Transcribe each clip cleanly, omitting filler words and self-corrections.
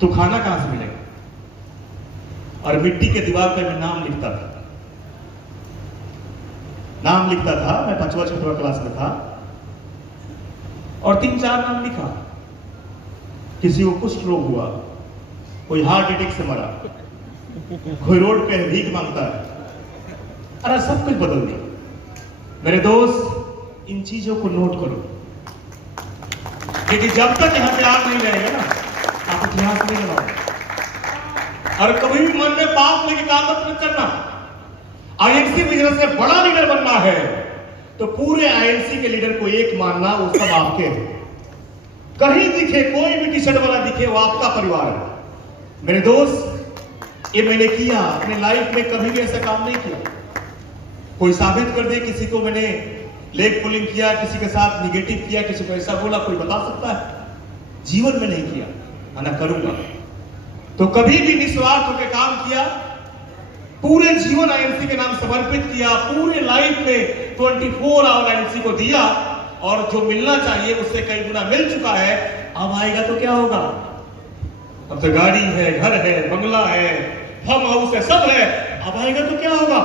तो खाना कहां से मिलेगा? और मिट्टी के दीवार पे मैं नाम लिखता था, मैं 5वीं-6वीं क्लास में था और 3-4 नाम लिखा। किसी को कुष्ठ रोग हुआ, कोई हार्ट अटैक से मरा, कोई रोड पे भीख मांगता है। अरे सब कुछ बदल दिया। मेरे दोस्त, इन चीजों को नोट करो, क्योंकि जब तक यहां पे आग नहीं रहेगा ना, आप इतिहास नहीं बनाओगे। और कभी भी मन में पाप लेके काम मत करना। आईएनसी बिजनेस में बड़ा लीडर बनना है तो पूरे आईएनसी के लीडर को एक मानना, वो सब आपके हैं। कहीं दिखे कोई भी टी शर्ट वाला दिखे, वो आपका परिवार है। मेरे दोस्त, ये मैंने किया अपने लाइफ में, कभी भी ऐसा काम नहीं किया। कोई साबित कर दे किसी को मैंने लेग पुलिंग किया, किसी के साथ निगेटिव किया, किसी को ऐसा बोला, कोई बता सकता है? जीवन में नहीं किया, ना करूंगा। तो कभी भी निस्वार्थ होकर काम किया, पूरे जीवन आईएनसी के नाम समर्पित किया, पूरे लाइफ में 24 आवर आईएनसी को दिया, और जो मिलना चाहिए उससे कई गुना मिल चुका है। अब आएगा तो क्या होगा? अब तो गाड़ी है, घर है, बंगला है, फार्म हाउस है, सब है। अब आएगा तो क्या होगा?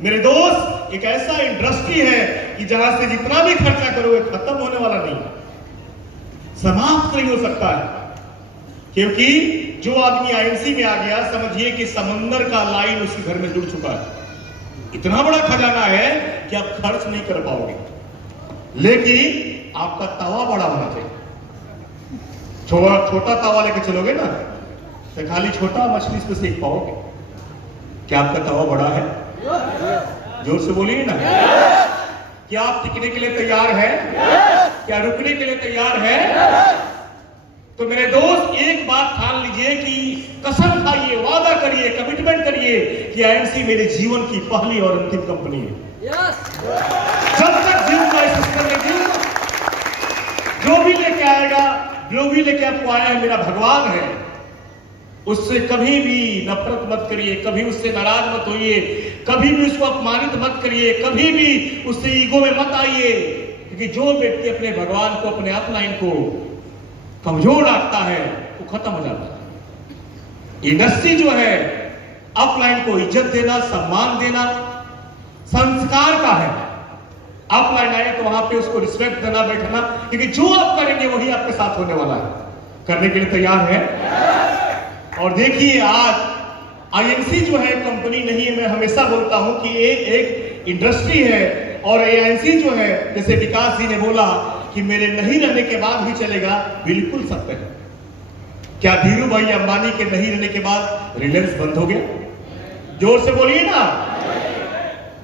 मेरे दोस्त, एक ऐसा इंडस्ट्री है कि जहां से जितना भी खर्चा करोगे खत्म होने वाला नहीं, समाप्त नहीं हो सकता है। क्योंकि जो आदमी आईएनसी में आ गया, समझिए कि समंदर का लाइन उसके घर में जुड़ चुका है। इतना बड़ा खजाना है कि आप खर्च नहीं कर पाओगे, लेकिन आपका तवा बड़ा होना चाहिए। छोटा तवा लेके चलोगे ना तो खाली छोटा मछली पे सीख पाओगे। क्या आपका तवा बड़ा है? जोर से बोलिए ना। क्या आप टिकने के लिए तैयार हैं? क्या रुकने के लिए तैयार हैं? तो मेरे दोस्त, एक बात ठान लीजिए कि कसम खाइए, वादा करिए, कमिटमेंट करिए कि आईएनसी मेरे जीवन की पहली और अंतिम कंपनी है। जब तक जीऊंगा इस सिस्टम में जीऊंगा। जो भी लेके आएगा, जो भी लेके आपको आया है, मेरा भगवान है। उससे कभी भी नफरत मत करिए, कभी उससे नाराज मत होइए, कभी भी उसको अपमानित मत करिए, कभी भी उससे ईगो में मत आइए। क्योंकि जो व्यक्ति अपने भगवान को, अपने अपलाइन को कमजोर रखता है, वो खत्म हो जाता है। इंडस्ट्री जो है, अपलाइन को इज्जत देना, सम्मान देना संस्कार का है। अपलाइन आए तो वहां पे उसको रिस्पेक्ट देना, बैठना, क्योंकि जो आप करेंगे वही आपके साथ होने वाला है। करने के लिए तैयार है? और देखिए, आज आईएनसी जो है कंपनी नहीं है। मैं हमेशा बोलता हूं कि ये एक इंडस्ट्री है, और आईएनसी जो है, जैसे विकास जी ने बोला कि मेरे नहीं रहने के बाद भी चलेगा, बिल्कुल सत्य है। क्या धीरू भाई अंबानी के नहीं रहने के बाद रिलायंस बंद हो गया? जोर से बोलिए ना।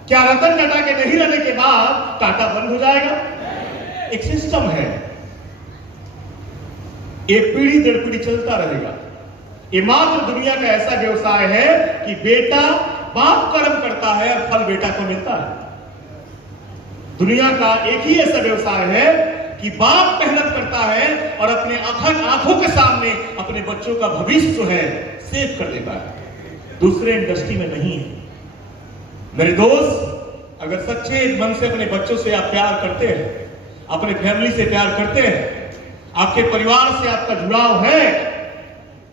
क्या रतन टाटा के नहीं रहने के बाद टाटा बंद हो जाएगा? एक सिस्टम है, एक पीढ़ी दर पीढ़ी चलता रहेगा। ये मात्र दुनिया का ऐसा व्यवसाय है कि बेटा बाप कर्म करता है और फल बेटा को मिलता है। दुनिया का एक ही ऐसा व्यवसाय है कि बाप मेहनत करता है और अपने आंखों के सामने अपने बच्चों का भविष्य जो है सेव कर देता है। दूसरे इंडस्ट्री में नहीं है। मेरे दोस्त, अगर सच्चे मन से अपने बच्चों से आप प्यार करते हैं, अपने फैमिली से प्यार करते हैं, आपके परिवार से आपका जुड़ाव है,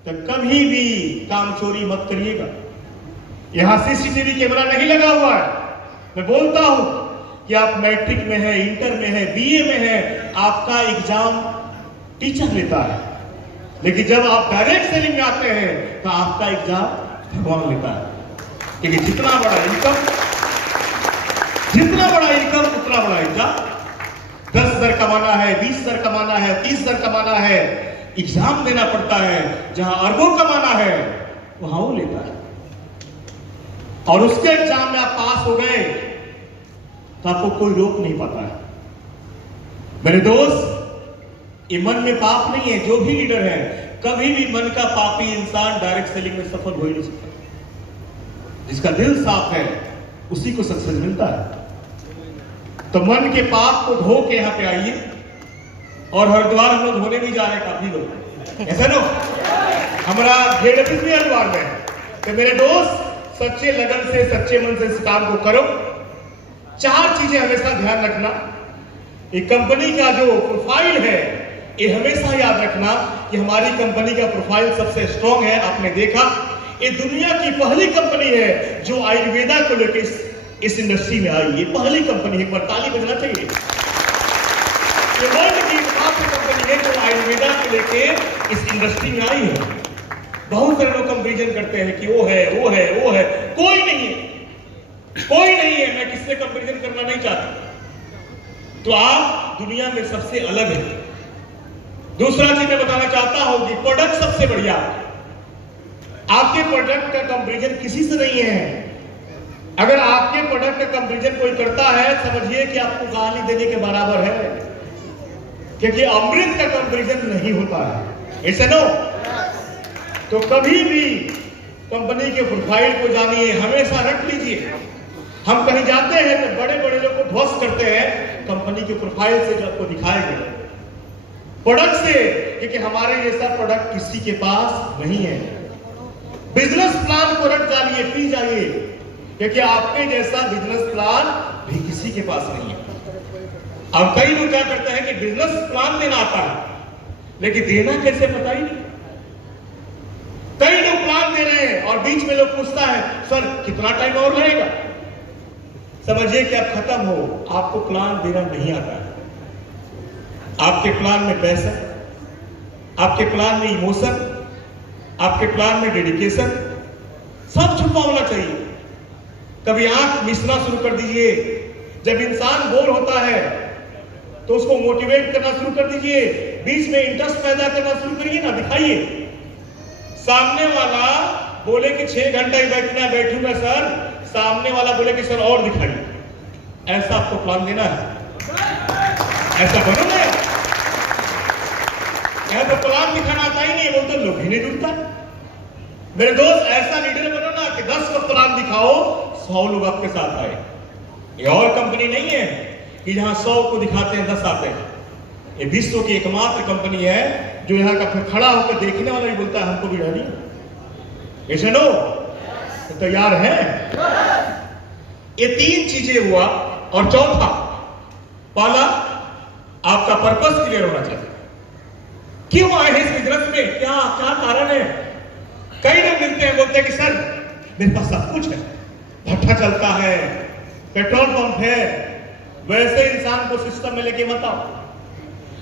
तो कभी भी काम चोरी मत करिएगा। यहां सीसीटीवी कैमरा नहीं लगा हुआ है। मैं बोलता हूं कि आप मैट्रिक में है, इंटर में है, बीए में है, आपका एग्जाम टीचर लेता है, लेकिन जब आप डायरेक्ट सेलिंग में आते हैं तो आपका एग्जाम भगवान लेता है। क्योंकि जितना बड़ा इनकम उतना बड़ा एग्जाम। 10,000 कमाना है, 20,000 कमाना है, 30,000 कमाना है, एग्जाम देना पड़ता है। जहां अरबों कमाना है वहां वो लेता है। और उसके एग्जाम में आप पास हो गए तो आपको कोई रोक नहीं पाता है। मेरे दोस्त, ये मन में पाप नहीं है। जो भी लीडर है, कभी भी मन का पापी इंसान डायरेक्ट सेलिंग में सफल हो ही नहीं सकता। जिसका दिल साफ है उसी को सक्सेस मिलता है। तो मन के पाप को धो के यहां पे आइए। और हरिद्वार हम लोग धोने भी जा रहे हैं, काफी लोग ऐसे नो हमारा हेड ऑफिस भी हरिद्वार में है। तो मेरे दोस्त, सच्चे लगन से, सच्चे मन से इस काम को करो। 4 चीजें हमेशा ध्यान रखना। एक कंपनी का जो प्रोफाइल है ये हमेशा याद रखना कि हमारी कंपनी का प्रोफाइल सबसे स्ट्रॉन्ग है। आपने देखा ये दुनिया की पहली कंपनी है जो आयुर्वेदा को लेकर इस इंडस्ट्री में आई। ये पहली कंपनी है, एक बार ताली बजना चाहिए। ये वर्ल्ड की एकमात्र कंपनी है जो आयुर्वेदा को लेके इस इंडस्ट्री में आई है। बहुत सारे लोग कंपैरिजन करते हैं कि वो है वो है वो है, कोई नहीं है, कोई नहीं है। मैं किससे कंपैरिजन करना नहीं चाहता। तो आप दुनिया में सबसे अलग है। दूसरा चीज मैं बताना चाहता हूं कि प्रोडक्ट सबसे बढ़िया। आपके प्रोडक्ट का कंपैरिजन किसी से नहीं है। अगर आपके प्रोडक्ट का कंपैरिजन कोई करता है, समझिए कि आपको गाली देने के बराबर है, क्योंकि अमृत का कंपैरिजन नहीं होता है। ऐसे नो, तो कभी भी कंपनी के प्रोफाइल को जानिए, हमेशा रख लीजिए। हम कहीं जाते हैं तो बड़े बड़े लोग को ध्वस्त करते हैं कंपनी के प्रोफाइल से, जो आपको दिखाए गए प्रोडक्ट से, क्योंकि हमारे जैसा प्रोडक्ट किसी के पास नहीं है। बिजनेस प्लान को रख जाइए, पी जाइए, क्योंकि आपके जैसा बिजनेस प्लान भी किसी के पास नहीं है। अब कई लोग क्या करते हैं कि बिजनेस प्लान देना आता है, लेकिन देना कैसे पता ही नहीं। कई लोग प्लान दे रहे हैं और बीच में लोग पूछता है, सर कितना टाइम और लगेगा। समझिए कि आप खत्म हो, आपको प्लान देना नहीं आता है। आपके प्लान में पैसा, आपके प्लान में इमोशन, आपके प्लान में डेडिकेशन, सब छुपा होना चाहिए। कभी आंख मिसना शुरू कर दीजिए। जब इंसान बोर होता है तो उसको मोटिवेट करना शुरू कर दीजिए, बीच में इंटरेस्ट पैदा करना शुरू करिए ना, दिखाइए। सामने वाला बोले कि 6 घंटा ही बैठूंगा सर, सामने वाला बोले कि सर और दिखाइए। ऐसा आपको प्लान देना है, ऐसा बनो ना। यह तो प्लान दिखाना आता ही नहीं, वो तो लोग ही नहीं जुड़ता। मेरे दोस्त, ऐसा लीडर बनो ना कि 10 को प्लान दिखाओ, 100 लोग आपके साथ आए। ये और कंपनी नहीं है कि जहां 100 को दिखाते हैं 10 आते हैं। ये विश्व की एकमात्र कंपनी है जो यहाँ का फिर खड़ा होकर देखने वाला ही बोलता है हमको भी डालिए। ऐसे नो, तो तैयार है। ये 3 चीजें हुआ। और चौथा, पहला आपका पर्पस क्लियर होना चाहिए। क्यों आए हैं इस बिजनेस में, क्या क्या कारण है। कई लोग मिलते हैं, बोलते हैं कि सर मेरे पास सब कुछ है, भट्ठा चलता है, पेट्रोल पंप है। वैसे इंसान को सिस्टम में लेके मत आओ।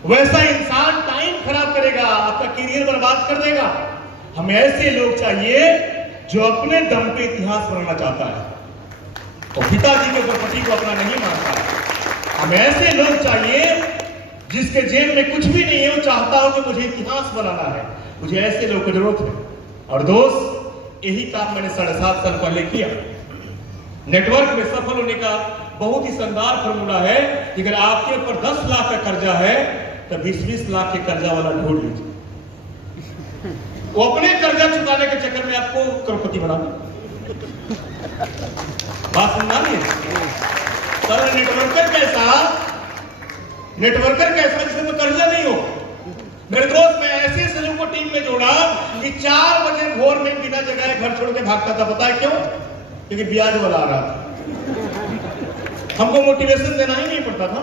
वैसा इंसान टाइम खराब करेगा, आपका करियर बर्बाद कर देगा। हमें ऐसे लोग चाहिए जो अपने दम पे इतिहास बनाना चाहता है और पिताजी के प्रॉपर्टी को अपना नहीं मानता है। हमें ऐसे लोग चाहिए जिसके जेब में कुछ भी नहीं है, वो चाहता हो कि मुझे इतिहास बनाना है। मुझे ऐसे लोगों की जरूरत है। और दोस्त, यही काम मैंने 7.5 साल पहले किया। नेटवर्क में सफल होने का बहुत ही शानदार फॉर्मूला है कि अगर आपके ऊपर 10 लाख का कर्जा है तो 20-20 लाख के कर्जा वाला ढूंढ लीजिए। वो अपने कर्जा चुकाने के चक्कर में आपको करोड़पति बना दे। बात सुनना नहीं है। सर नेटवर्कर कैसा जिसमें कर्जा नहीं हो। मेरे दोस्त, मैं ऐसे लोगों को टीम में जोड़ा कि 4 बजे भोर में बिना जगह घर छोड़ के भागता था। पता है क्यों? क्योंकि ब्याज वाला आ रहा था। हमको मोटिवेशन देना ही नहीं पड़ता था।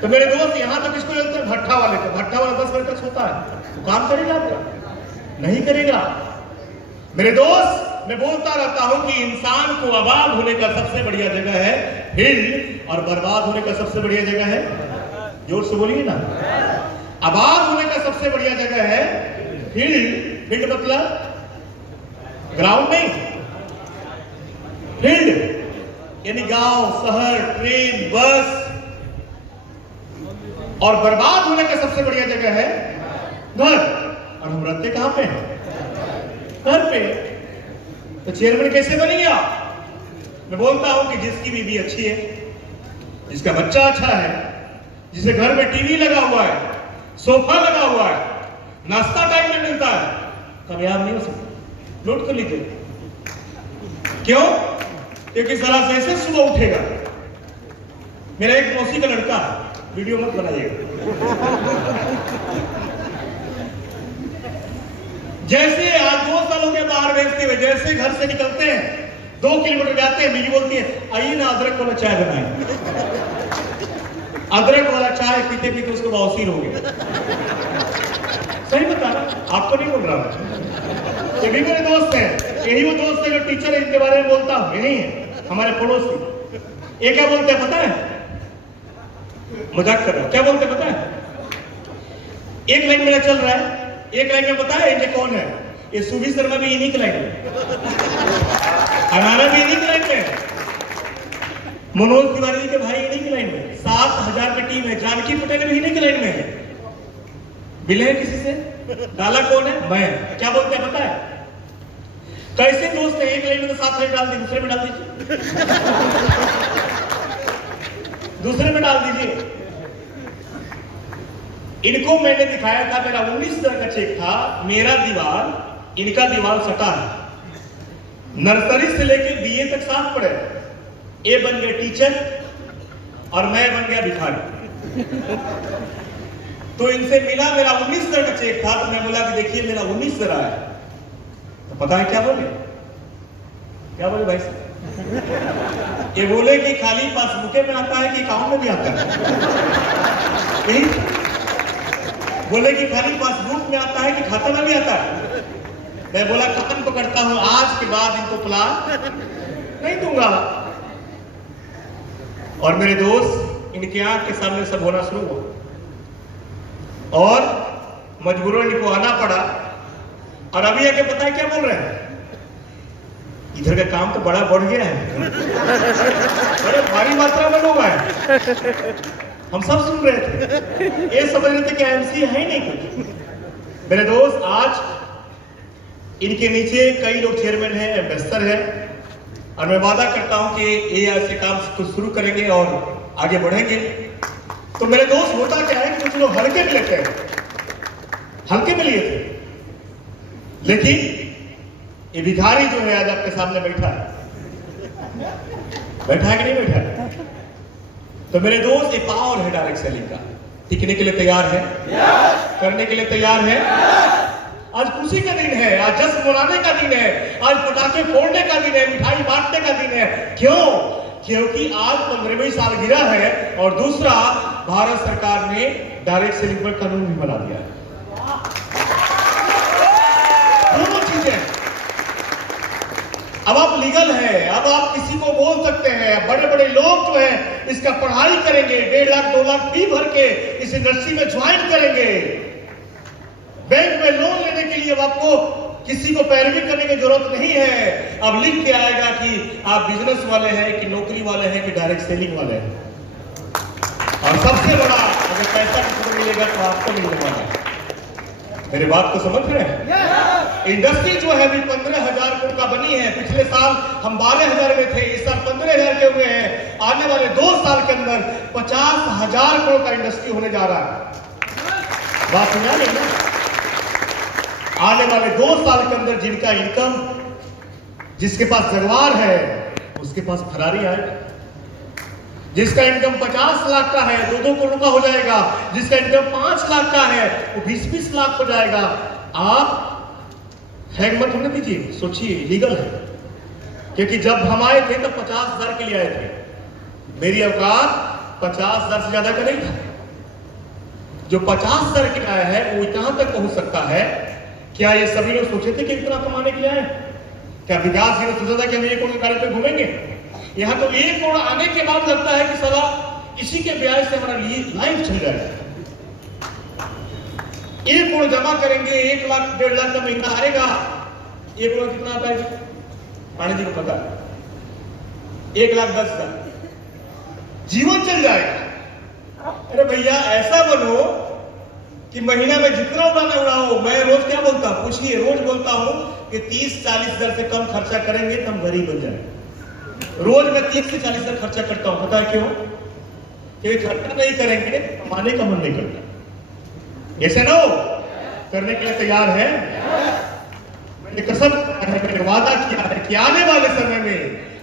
तो मेरे दोस्त, यहां तक इसको चलते भट्ठा वाले को, भट्ठा वाला 10 बजे तक सोता है, तो काम करेगा क्या? नहीं करेगा। मेरे दोस्त, मैं बोलता रहता हूं कि इंसान को आबाद होने का सबसे बढ़िया जगह है फील्ड, और बर्बाद होने का सबसे बढ़िया जगह है, जोर से बोलिए ना, आबाद होने का सबसे बढ़िया जगह है फील्ड। फील्ड मतलब ग्राउंड नहीं, फील्ड यानी गांव, शहर, ट्रेन, बस। और बर्बाद होने का सबसे बढ़िया जगह है घर। और हम रहते कहां पे हैं? घर पे। तो चेयरमैन कैसे बनेंगे आप? मैं बोलता हूं कि जिसकी बीवी अच्छी है, जिसका बच्चा अच्छा है, जिसे घर में टीवी लगा हुआ है, सोफा लगा हुआ है, नाश्ता टाइम में मिलता है, कामयाब नहीं हो सकता। नोट कर लीजिए। क्यों? क्योंकि जरा जैसे सुबह उठेगा, मेरा एक मौसी का लड़का, वीडियो मत बनाइएगा, जैसे आज 2 सालों के बाहर भेजते हुए, जैसे घर से निकलते हैं 2 किलोमीटर जाते हैं, बीवी बोलती है आइए ना अदरक वाला चाय बनाएं। अदरक वाला चाय पीते पीते उसको बवासीर हो गया। सही बता रहा, आपको नहीं बोल रहा। ये भी मेरे दोस्त हैं, यही वो दोस्त है जो टीचर है, इनके बारे में बोलता हूँ। यही है हमारे पड़ोसी। ये क्या बोलते हैं पता है? मजाक कर रहा हूं, क्या बोलते हैं पता है? एक लाइन मेरा चल रहा है, एक लाइन में पता है ये कौन है? ये सुभी शर्मा भी इन्हीं की लाइन में, हमारा भी इन्हीं की लाइन में, मनोज तिवारी के भाई इन्हीं की लाइन में, 7000 की टीम है, जानकी पटेल भी इन्हीं की लाइन में है। मिले हैं किसी से? डाला कौन है? मैं। क्या बोलते हैं पता है? कैसे दोस्त है, एक लाइन में तो 7 लाइन डाल दी, दूसरे में डाल दीजिए, दूसरे में डाल दीजिए। इनको मैंने दिखाया था, मेरा 19,000 का चेक था, मेरा दीवार इनका दीवार सटा है। नर्सरी से लेके बीए तक साथ पढ़े, ए बन गया टीचर और मैं बन गया भिखारी। तो इनसे मिला, मेरा 19,000 का चेक था, तो मैं बोला कि देखिए मेरा 19,000 आया। तो पता है क्या बोले? क्या बोले भाई साहब? ये बोले कि खाली पासबुक में आता है कि अकाउंट में भी आता है? बोले कि खाली पासबुक में आता है कि खाता में भी आता है? मैं बोला कान पकड़ता हूं, आज के बाद इनको प्लान नहीं दूंगा। और मेरे दोस्त, इनके आंख के सामने सब होना शुरू हुआ और मजबूरन इनको आना पड़ा। और अभी आके पता है क्या बोल रहे हैं? इधर का काम तो बड़ा बढ़ गया है, बड़े भारी मात्रा में लोग आए। हम सब सुन रहे थे, ये समझ रहे थे कि एमसी है ही नहीं कुछ। मेरे दोस्त, आज इनके नीचे कई लोग चेयरमैन हैं, एम्बेसडर हैं, और मैं वादा करता हूं कि ये ऐसे काम कुछ शुरू करेंगे और आगे बढ़ेंगे। तो मेरे दोस्त, होता क्या है कि कुछ लोग हल्के में लेते हैं, हल्के में लिए थे, लेकिन ये भिखारी जो है आज आपके सामने बैठा है, बैठा है कि नहीं बैठा है? तो मेरे दोस्त, ये पावर है डायरेक्ट सेलिंग का। टिकने के लिए तैयार है? करने के लिए तैयार है? आज खुशी का दिन है, आज जश्न मनाने का दिन है, आज पटाखे फोड़ने का दिन है, मिठाई बांटने का दिन है। क्यों? क्योंकि आज 15वीं सालगिरह है और दूसरा, भारत सरकार ने डायरेक्ट सेलिंग पर कानून भी बना दिया है। दोनों चीजें अब आप लीगल है, अब आप किसी को बोल सकते हैं। बड़े बड़े लोग जो हैं इसका पढ़ाई करेंगे, 1.5 लाख 2 लाख फी भर के इस इंडस्ट्री में ज्वाइन करेंगे। बैंक में लोन लेने के लिए अब आपको किसी को पैरवी करने की जरूरत नहीं है। अब लिख के आएगा कि आप बिजनेस वाले हैं कि नौकरी वाले हैं कि डायरेक्ट सेलिंग वाले हैं। और सबसे बड़ा, अगर पैसा किसी को मिलेगा तो आपको मिलने वाला है। मेरे बात को समझ रहे हैं? इंडस्ट्री जो है अभी 15,000 करोड़ का बनी है। पिछले साल हम 12,000 में थे, इस साल 15,000 के हुए हैं। आने वाले 2 साल के अंदर 50,000 करोड़ का इंडस्ट्री होने जा रहा है। बात सुना नहीं ना? आने वाले 2 साल के अंदर जिनका इनकम, जिसके पास जगवार है उसके पास फरारी आएगा। जिसका इनकम 50 लाख का है 2-2 करोड़ का हो जाएगा। जिसका इनकम 5 लाख का है वो 20-20 लाख हो जाएगा। आप हैंग मत होने दीजिए, सोचिए, लीगल है। क्योंकि जब हम आए थे तब 50,000 के लिए आए थे। मेरी औकात 50,000 से ज्यादा का नहीं था। जो 50,000 के आया है वो इतना तक पहुंच सकता है। क्या ये सभी लोग सोचे थे कि इतना कमाने के लिए आए? क्या विकास जी ने सोचा था कि हम 1 करोड़ गाड़ी पे घूमेंगे? यहाँ तो 1 करोड़ आने के बाद लगता है कि साला इसी के ब्याज से हमारा लाइफ चल जाएगा। 1 करोड़ जमा करेंगे, 1 लाख 1.5 लाख का महीना आएगा। 1 करोड़ कितना आता है? पानी जी को पता है, 1,10,000 जीवन चल जाएगा। अरे भैया, ऐसा बनो कि महीना में जितना उड़ाना उड़ाओ। मैं रोज क्या बोलता हूँ, पूछिए, रोज बोलता हूँ कि 30-40 हजार से कम खर्चा करेंगे तो हम गरीब बन जाएंगे। रोज मैं 30 से 40 हजार खर्चा करता हूं। पता है क्यों? क्योंकि खर्चा नहीं करेंगे कमाने का मन नहीं करता। ऐसे ना हो, करने के लिए तैयार है? मैंने कसम मैंने वादा किया है कि आने वाले समय में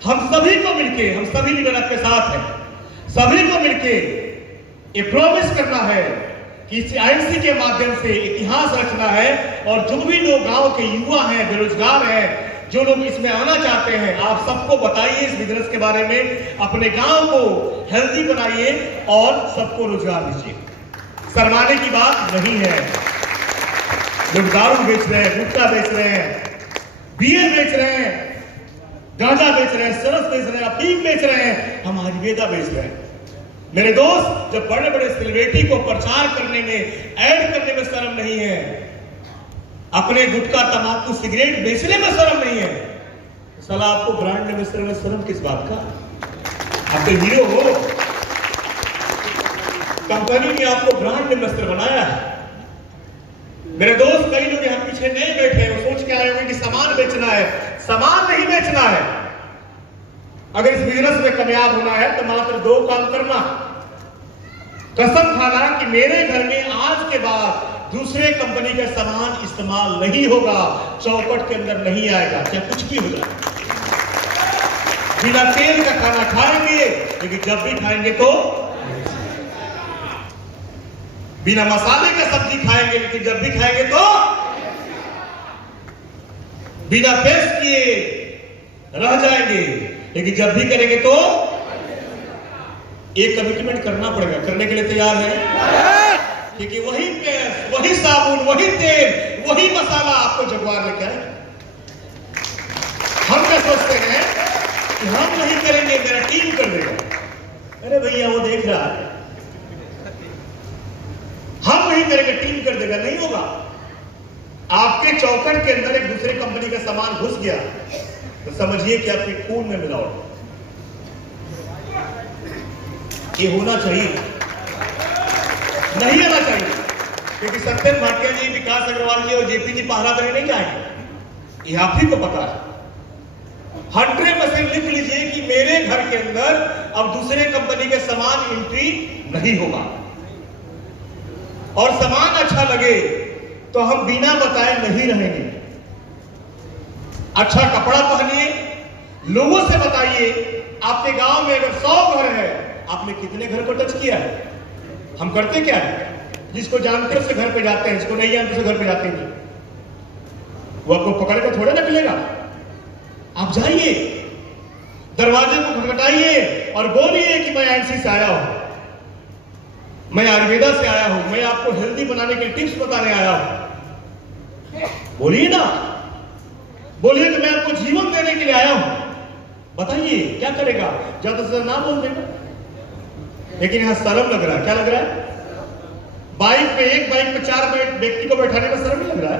हम सभी को मिलके, हम सभी लीडर आपके साथ हैं, सभी को मिलके ये प्रॉमिस करना है कि इस आईएनसी के माध्यम से इतिहास रचना है। और जो भी लोग गांव के युवा हैं, बेरोजगार हैं, जो लोग इसमें आना चाहते हैं, आप सबको बताइए इस बिजनेस के बारे में, अपने गांव को हेल्दी बनाइए और सबको रोजगार दीजिए। शर्माने की बात नहीं है। लोग दारू बेच रहे हैं, गुटखा बेच रहे हैं, बियर बेच रहे हैं, गांजा बेच रहे हैं, सरस बेच रहे हैं, अफीम बेच रहे हैं, हम आयुर्वेदा बेच रहे हैं। मेरे दोस्त, जब बड़े बड़े सेलिब्रिटी को प्रचार करने में, ऐड करने में शर्म नहीं है, अपने गुटखा तंबाकू सिगरेट बेचने में शर्म नहीं है, साला आपको ब्रांड एम्बेसडर में शर्म किस बात का? आप तो हीरो हो, कंपनी ने आपको ब्रांड एम्बेसडर बनाया है। मेरे दोस्त, कई लोग यहां पीछे नहीं बैठे हैं, वो सोच के आए होंगे कि सामान बेचना है। सामान नहीं बेचना है। अगर इस बिजनेस में कामयाब होना है तो मात्र 2 काम करना। कसम खाना कि मेरे घर में आज के बाद दूसरे कंपनी का सामान इस्तेमाल नहीं होगा, चौपट के अंदर नहीं आएगा, चाहे कुछ भी हो जाए। बिना तेल का खाना खाएंगे, लेकिन जब भी खाएंगे तो बिना मसाले का सब्जी खाएंगे, लेकिन जब भी खाएंगे तो बिना पेस्ट किए रह जाएंगे, लेकिन जब भी करेंगे तो एक कमिटमेंट करना पड़ेगा। करने के लिए तैयार है? क्योंकि वही पेस्ट, वही साबुन, वही तेल, वही मसाला आपको जगवार लेके आएगा। हम क्या सोचते हैं कि हम नहीं करेंगे, मेरा टीम कर देगा। अरे भैया, वो देख रहा है। हम नहीं करेंगे, टीम कर देगा। नहीं होगा। आपके चौखट के अंदर एक दूसरे कंपनी का सामान घुस गया तो समझिए कि आपके खून में मिलावट। ये होना चाहिए, नहीं होना चाहिए। क्योंकि सत्यम भाटिया जी, विकास अग्रवाल जी और जेपी जी पहरा देने नहीं जाएंगे। ये आप ही को पता है। 100% लिख लीजिए कि मेरे घर के अंदर अब दूसरे कंपनी के सामान एंट्री नहीं होगा। और सामान अच्छा लगे तो हम बिना बताए नहीं रहेंगे। अच्छा कपड़ा पहनिए, लोगों से बताइए। आपके गांव में अगर 100 घर है, आपने कितने घर को टच किया है? हम करते क्या है? जिसको जानते हैं उससे घर पे जाते हैं, जिसको नहीं जानते उससे घर पे जाते नहीं। वो आपको पकड़ के थोड़े ना मिलेगा। आप जाइए, दरवाजे को खटखटाइए और बोलिए कि मैं एनसी से आया हूं, मैं आयुर्वेदा से आया हूं, मैं आपको हेल्दी बनाने के टिप्स बताने आया हूं। बोलिए ना, बोलिए कि मैं आपको जीवन देने के लिए आया हूं। बताइए क्या करेगा? ज्यादा से ज्यादा ना बोल देगा। लेकिन यहां शर्म लग रहा है। क्या लग रहा है? बाइक पे, एक बाइक पे 4 व्यक्ति को बैठाने में शर्म नहीं लग रहा है?